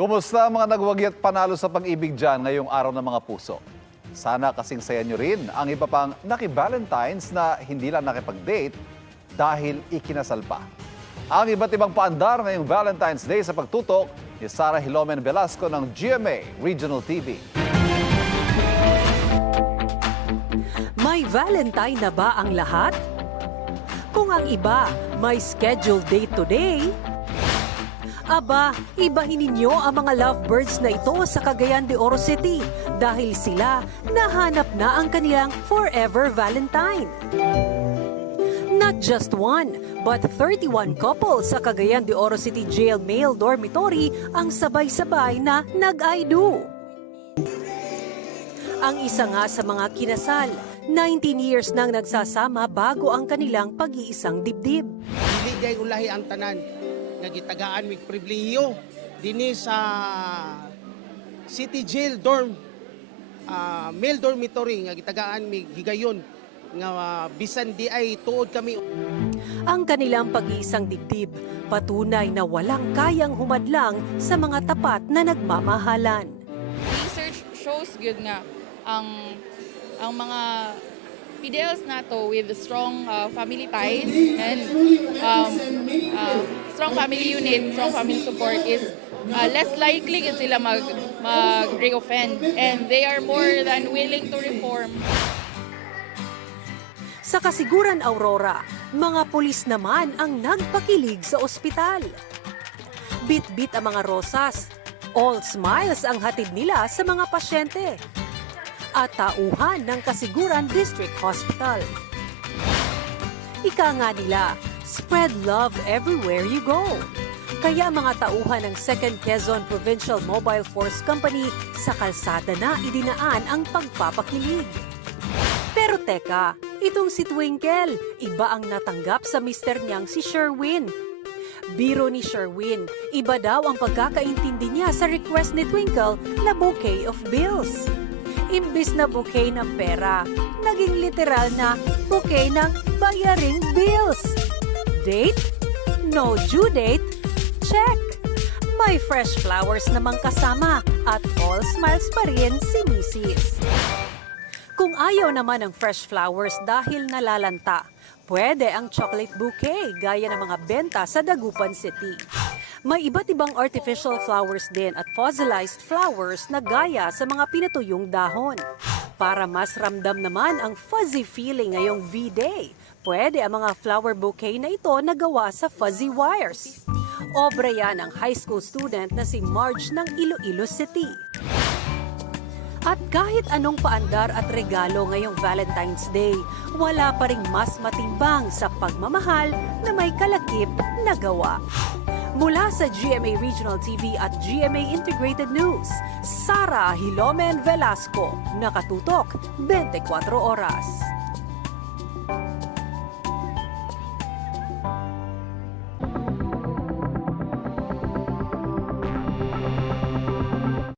Kumusta ang mga nagwagi at panalo sa pag-ibig dyan ngayong araw ng mga puso? Sana kasing saya nyo rin ang iba pang naki-Valentines na hindi lang nakipag-date dahil ikinasal pa. Ang iba't ibang paandar ngayong Valentine's Day sa pagtutok ni Sara Hilomen Velasco ng GMA Regional TV. May Valentine na ba ang lahat? Kung ang iba may scheduled date today, aba, ibahin ninyo ang mga lovebirds na ito sa Cagayan de Oro City dahil sila nahanap na ang kanilang forever Valentine. Not just one, but 31 couples sa Cagayan de Oro City Jail Male Dormitory ang sabay-sabay na nag-I-do. Ang isa nga sa mga kinasal, 19 years nang nagsasama bago ang kanilang pag-iisang dibdib. Dili day ulahi ang tanan nga gitagaan mig pribilehiyo dinhi sa City Jail Male Dormitory nga gitagaan mig higayon nga bisan di ay tuod kami. Ang kanilang pag-iisang dibdib, patunay na walang kayang humadlang sa mga tapat na nagmamahalan. Research shows good nga ang mga PDLs nato with strong family ties and strong family unit, strong family support is less likely gid sila mag-reoffend and they are more than willing to reform. Sa Kasiguran, Aurora, mga pulis naman ang nagpakilig sa ospital. Bit-bit ang mga rosas, all smiles ang hatid nila sa mga pasyente. At tauhan ng Kasiguran District Hospital. Ika nga nila, spread love everywhere you go. Kaya mga tauhan ng 2nd Quezon Provincial Mobile Force Company sa kalsada na idinaan ang pagpapakilig. Pero teka, itong si Twinkle, iba ang natanggap sa mister niyang si Sherwin. Biro ni Sherwin, iba daw ang pagkakaintindi niya sa request ni Twinkle na bouquet of bills. Imbis na bouquet ng pera, naging literal na bouquet ng bayaring bills. Date? No due date? Check! May fresh flowers namang kasama at all smiles pa rin si Mrs. Kung ayaw naman ng fresh flowers dahil nalalanta, pwede ang chocolate bouquet gaya ng mga benta sa Dagupan City. May iba't ibang artificial flowers din at fossilized flowers na gaya sa mga pinatuyong dahon. Para mas ramdam naman ang fuzzy feeling ngayong V-Day, pwede ang mga flower bouquet na ito na gawa sa fuzzy wires. Obra yan ng high school student na si Marge ng Iloilo City. At kahit anong paandar at regalo ngayong Valentine's Day, wala pa ring mas matimbang sa pagmamahal na may kalakip na gawa. Mula sa GMA Regional TV at GMA Integrated News, Sara Hilomen Velasco, nakatutok 24 oras.